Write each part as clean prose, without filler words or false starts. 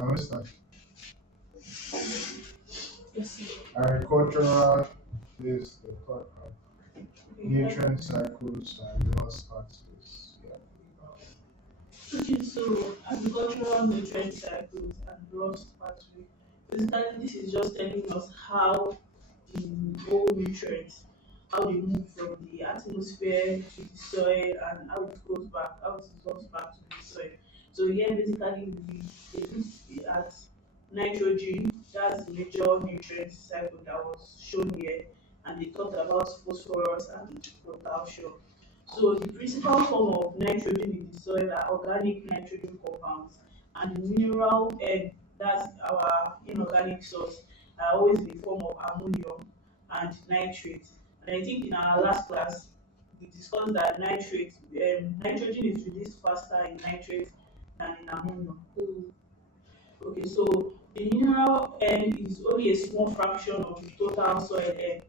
Can we start? Yes. Agricultural is the part of nutrient cycles and loss pathways. Yeah. Okay, so agricultural nutrient cycles and loss pathway. Basically, this is just telling us how the whole nutrients, how they move from the atmosphere to the soil and how it goes back, how it goes back to the soil. So here basically they look at nitrogen, that's the major nutrient cycle that was shown here, and they talked about phosphorus and potassium. So the principal form of nitrogen in the soil are organic nitrogen compounds, and the mineral N, that's our inorganic source, are always in the form of ammonium and nitrate. And I think in our last class we discussed that nitrogen is released faster in nitrate than in ammonium. Okay, so the mineral N is only a small fraction of the total soil N,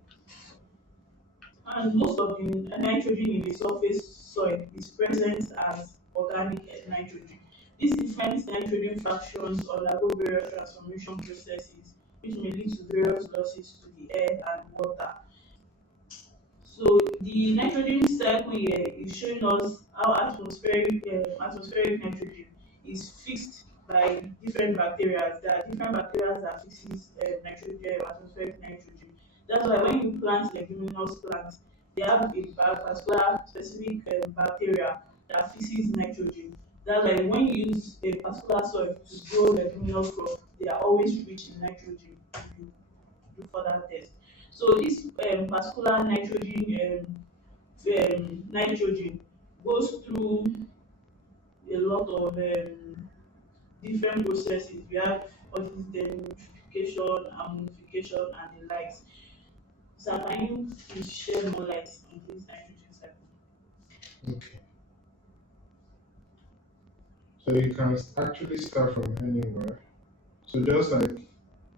and most of the nitrogen in the surface soil is present as organic nitrogen. These different nitrogen fractions undergo various transformation processes which may lead to various losses to the air and water. So the nitrogen cycle here is showing us how atmospheric nitrogen is fixed by different bacteria. There are different bacteria that fixes nitrogen, atmospheric nitrogen. That's why when you plant leguminous plants, they have a particular specific bacteria that fixes nitrogen. That's why when you use a particular soil to grow leguminous crop, they are always rich in nitrogen if you do further test. So this particular nitrogen goes through a lot of different processes. We have all these nitrification, ammonification, and the likes. So can you please shed more light on this nitrogen cycle? Okay. So you can actually start from anywhere. So just like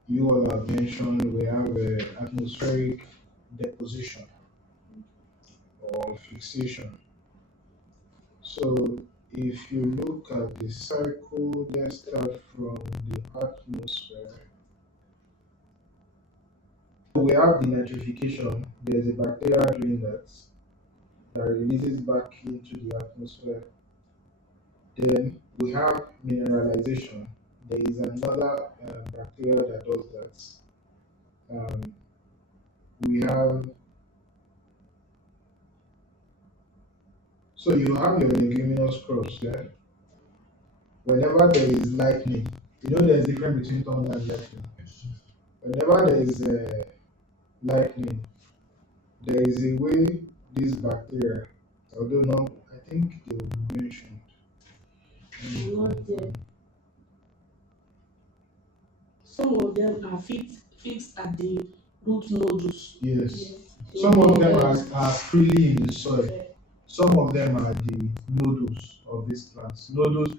you all have mentioned, we have atmospheric deposition or fixation. So if you look at the cycle, let's start from the atmosphere. We have the nitrification. There's a bacteria doing that releases back into the atmosphere. Then we have mineralization. There is another bacteria that does that. We have So you have your leguminous crops there. Whenever there is lightning, there's a difference between thunder and lightning. Whenever there is lightning, there is a way these bacteria, although not, I think they will be mentioned. Not there. Some of them are fixed at the root nodules. Yes. Yes. Some of them are freely in the soil. Some of them are the nodules of these plants. Nodules,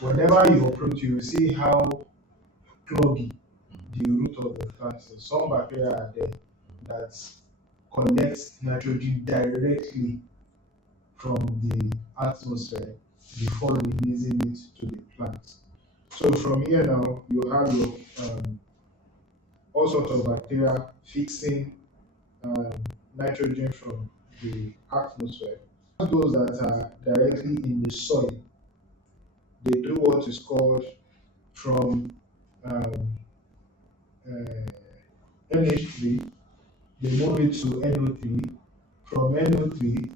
whenever you approach, you will see how cloggy the root of the plant is. Some bacteria are there that collects nitrogen directly from the atmosphere before releasing it to the plant. So from here now, you have your all sorts of bacteria fixing um, nitrogen from the atmosphere. Those that are directly in the soil, they do what is called from um, uh, NH3, they move it to NO3. From NO3,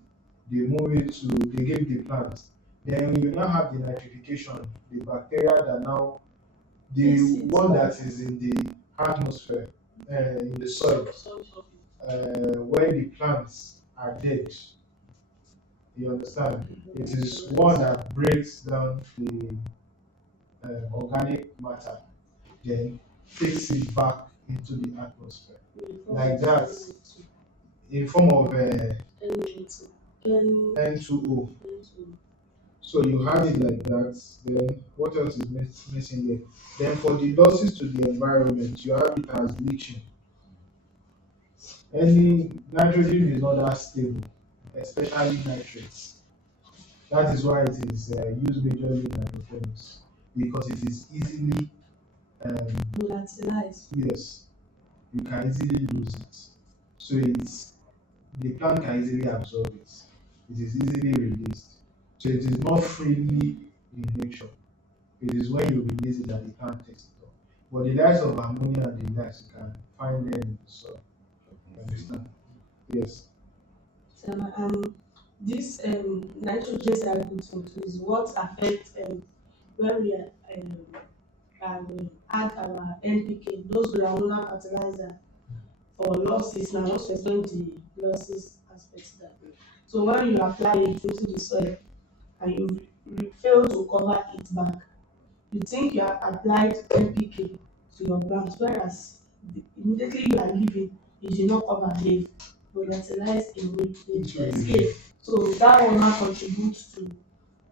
they give the plant. Then you now have the nitrification, the bacteria that now, the one that is in the atmosphere, in the soil, where the plants are dead. You understand? It is one that breaks down the organic matter, then takes it back into the atmosphere. Like that, in form of N2O. So you have it like that. Then what else is missing here? Then for the losses to the environment, you have it as leaching. Any nitrogen is not that stable, especially nitrates. That is why it is used majorly in hydroponics because it is easily Volatilize. yes, you can easily lose it. So it's the plant can easily absorb it. It is easily released. So it is not freely in nature. It is when you release it that the plant takes it up. But the likes of ammonia and the likes, you can find them in the soil. You understand? Yes. So, this nitrogen cycle too is what affects when we add our NPK, those granular fertilizer for losses. Now, just explain the losses aspect that. So when you apply it into the soil and you fail to cover it back, you think you have applied NPK to your plants, whereas immediately you are leaving, you did not cover, they volatilize away, they It will escape. So that one now contributes to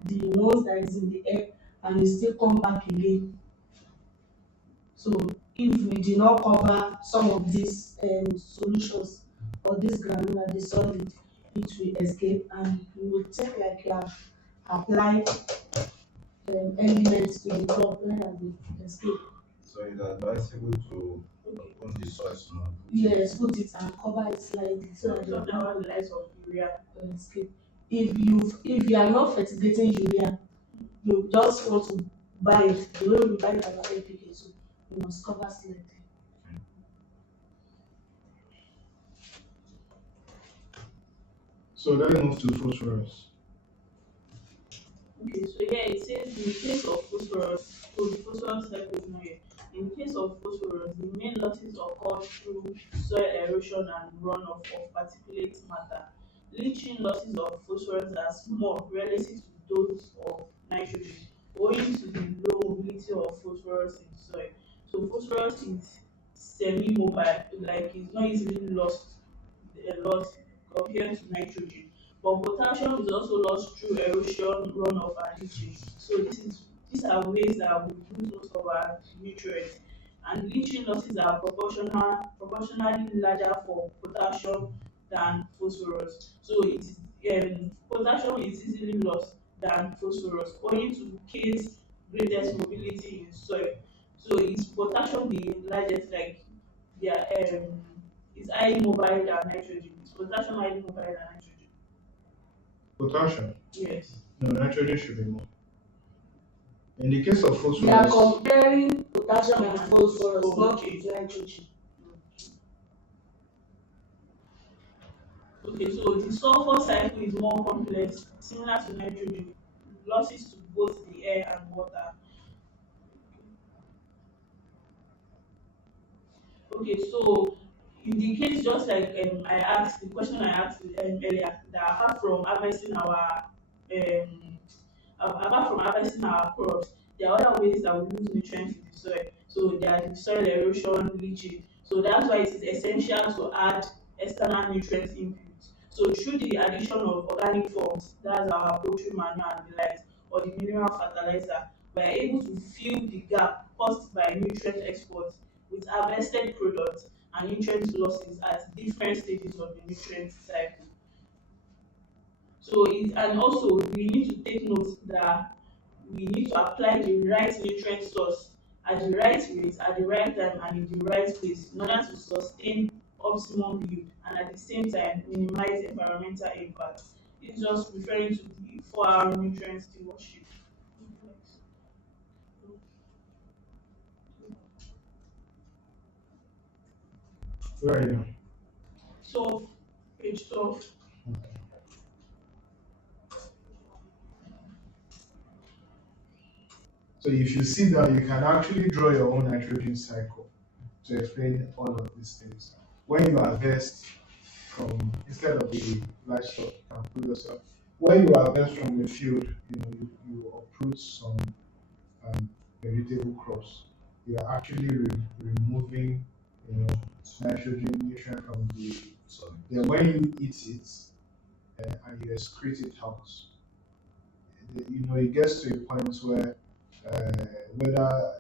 the ones that is in the air and it still come back again. So if we did not cover some of these solutions or this granular, the solid, it will escape and you will think like you have applied elements to the crop whereas they escape. So it's advisable to open the soil small. Yes, put it and cover it slightly so that Okay. the plant will light of urea will escape. If you are not fertigating urea, you just want to buy it the way we buy it our NPK, so you must cover slightly. So let's move to phosphorus. Okay, so here it says in the case of phosphorus, so the phosphorus cycle is not here. In the case of phosphorus, the main losses occur through soil erosion and runoff of particulate matter. Leaching losses of phosphorus are small relative to those of nitrogen, owing to the low mobility of phosphorus in soil. So phosphorus is semi-mobile, like it's not easily lost compared to nitrogen. But potassium is also lost through erosion, runoff, and leaching. So these are ways that we lose most of our nutrients. And leaching losses are proportionally larger for potassium than phosphorus. So potassium is easily lost than phosphorus, owing to case greatest mobility in soil. So is potassium the largest, like their is highly mobile than nitrogen? Is potassium highly mobile than nitrogen? Potassium. Yes. No, nitrogen should be more. In the case of They are phosphorus, comparing potassium and phosphorus, not with nitrogen. Okay, so the sulfur cycle is more complex, similar to nitrogen, losses to both the air and water. Okay, so in the case, just like I asked the question I asked earlier, that apart from harvesting apart from harvesting our crops, there are other ways that we lose nutrients in the soil. So there are the soil erosion, leaching. So that's why it is essential to add external nutrient input. So through the addition of organic forms, that's our poultry manure and the likes, or the mineral fertilizer, we are able to fill the gap caused by nutrient exports with harvested products and nutrient losses at different stages of the nutrient cycle. And also we need to take note that we need to apply the right nutrient source at the right rate, at the right time, and in the right place in order to sustain optimum yield and at the same time minimize environmental impact. It's just referring to the 4 hour nutrient stewardship. where are you? So page 12. So if you sit down, you can actually draw your own nitrogen cycle to explain all of these things. When you harvest from, instead of the livestock, you can put yourself. When you harvest from the field, you uproot some um, vegetable crops. You are actually removing, nitrogen nutrient from the soil. Then when you eat it and you excrete it out, it gets to a point where whether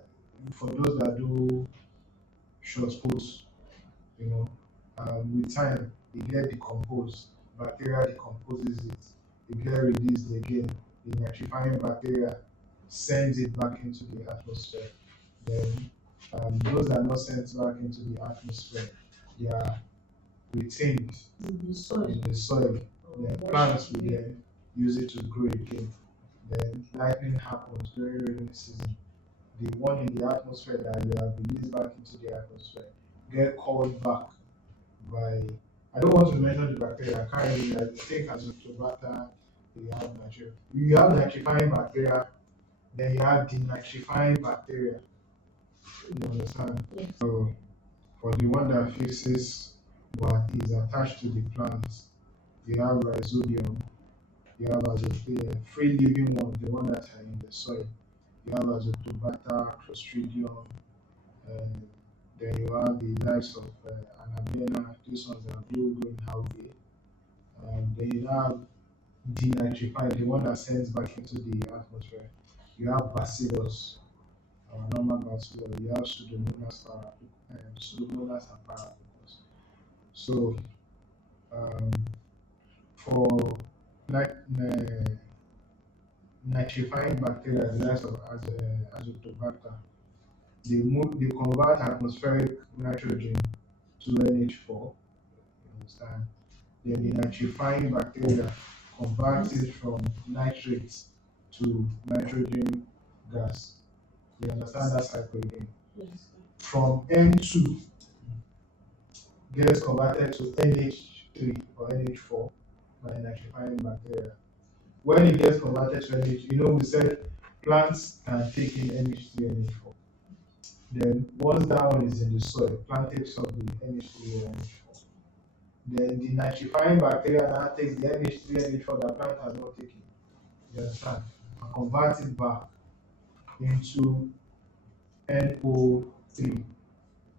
for those that do short sports, you know, with time it get decomposed, bacteria decomposes it, it get released again, the nitrifying bacteria sends it back into the atmosphere. Then Those are not sent back into the atmosphere. They are retained in the soil. in the soil. Then plants will then use it to grow again. Then lightning happens during rainy season. The one in the atmosphere that you have released back into the atmosphere get called back by, I don't want to mention the bacteria. I can't really, I think as a tobacco, you have nitrifying bacteria, then you have denitrifying bacteria. You understand? Yes. So for the one that fixes what is attached to the plant, you have rhizobium, you have as a free living one, the one that are in the soil. You have as a tobacco, clostridium, and then you have the likes of Anabena, these ones are blue green algae. Then you have denitrified, the one that sends back into the atmosphere. You have bacillus, our normal bacillus. You have pseudomonas and paraplucus. So um, for like nitrifying bacteria, the likes of azotobacter, they convert atmospheric nitrogen to NH4. You understand? Then the nitrifying bacteria converts it from nitrates to nitrogen gas. You understand that cycle again? Yes. From N2 gets converted to NH3 or NH4 by nitrifying bacteria. When it gets converted to NH, we said plants can take in NH3, NH4. Then once that one is in the soil, plant takes up the NH3 or NH4. Then the nitrifying bacteria now takes the NH3, NH4 that plant has not taken. You understand? And convert it back into NO3.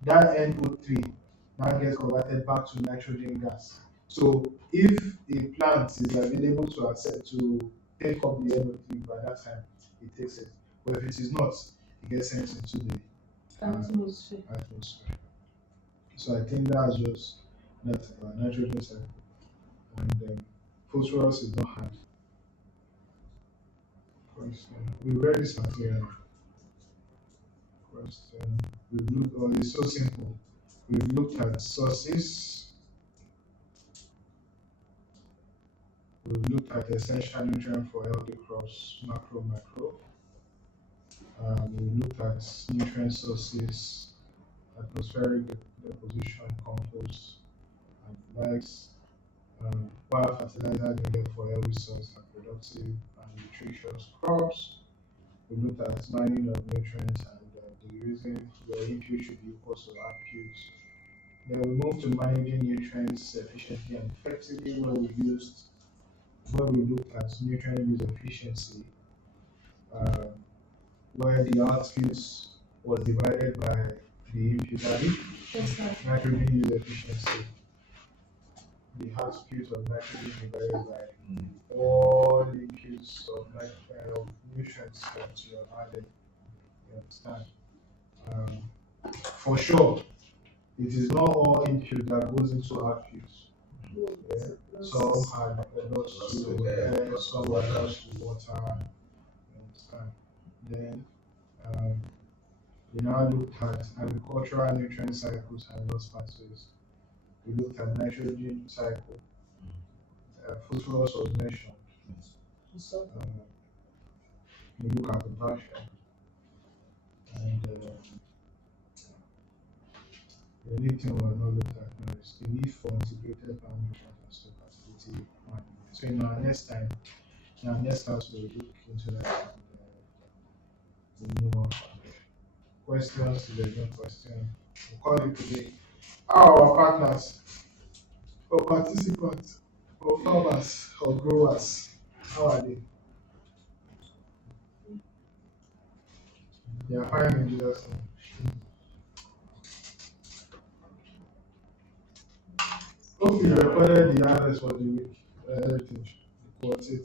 That NO3 now gets converted back to nitrogen gas. So if a plant is available to accept to take up the NO3 by that time, it takes it. But if it is not, it gets sent into the atmosphere. So I think that's just that nitrogen cycle. And phosphorus is not hard. Question. We read this material. Question. We've looked, it's so simple. We've looked at sources. We've looked at essential nutrient for healthy crops, macro, micro. We've looked at nutrient sources, atmospheric deposition, compost, and likes. What fertilizer needed for healthy soils and productive and nutritious crops. We looked at mining of nutrients and the reason your input should be equal to output. Then we moved to managing nutrients efficiently and effectively where we looked at nutrient use efficiency, uh, where the output was divided by the input value, nitrogen use efficiency, the output of nitrogen divided by all inputs of nutrients that you are added. You understand? For sure, it is not all input that goes into output. Yeah. Some had lost to air, some were lost to water. You understand? Then we now looked at agricultural nutrient cycles and loss pathways. We looked at nitrogen cycle. Phosphorus was mentioned. We look at potassium. And the only thing we have not looked at now is the need for integrated farm nutrient and stock facility management. So in our next class we'll look into that and we'll move on from there. Questions, if there's no question, we'll call it today. How are our partners or participants or farmers or growers? How are they? They are fine in Jesus' name. Hope you recorded the address for the week, everything. What's it?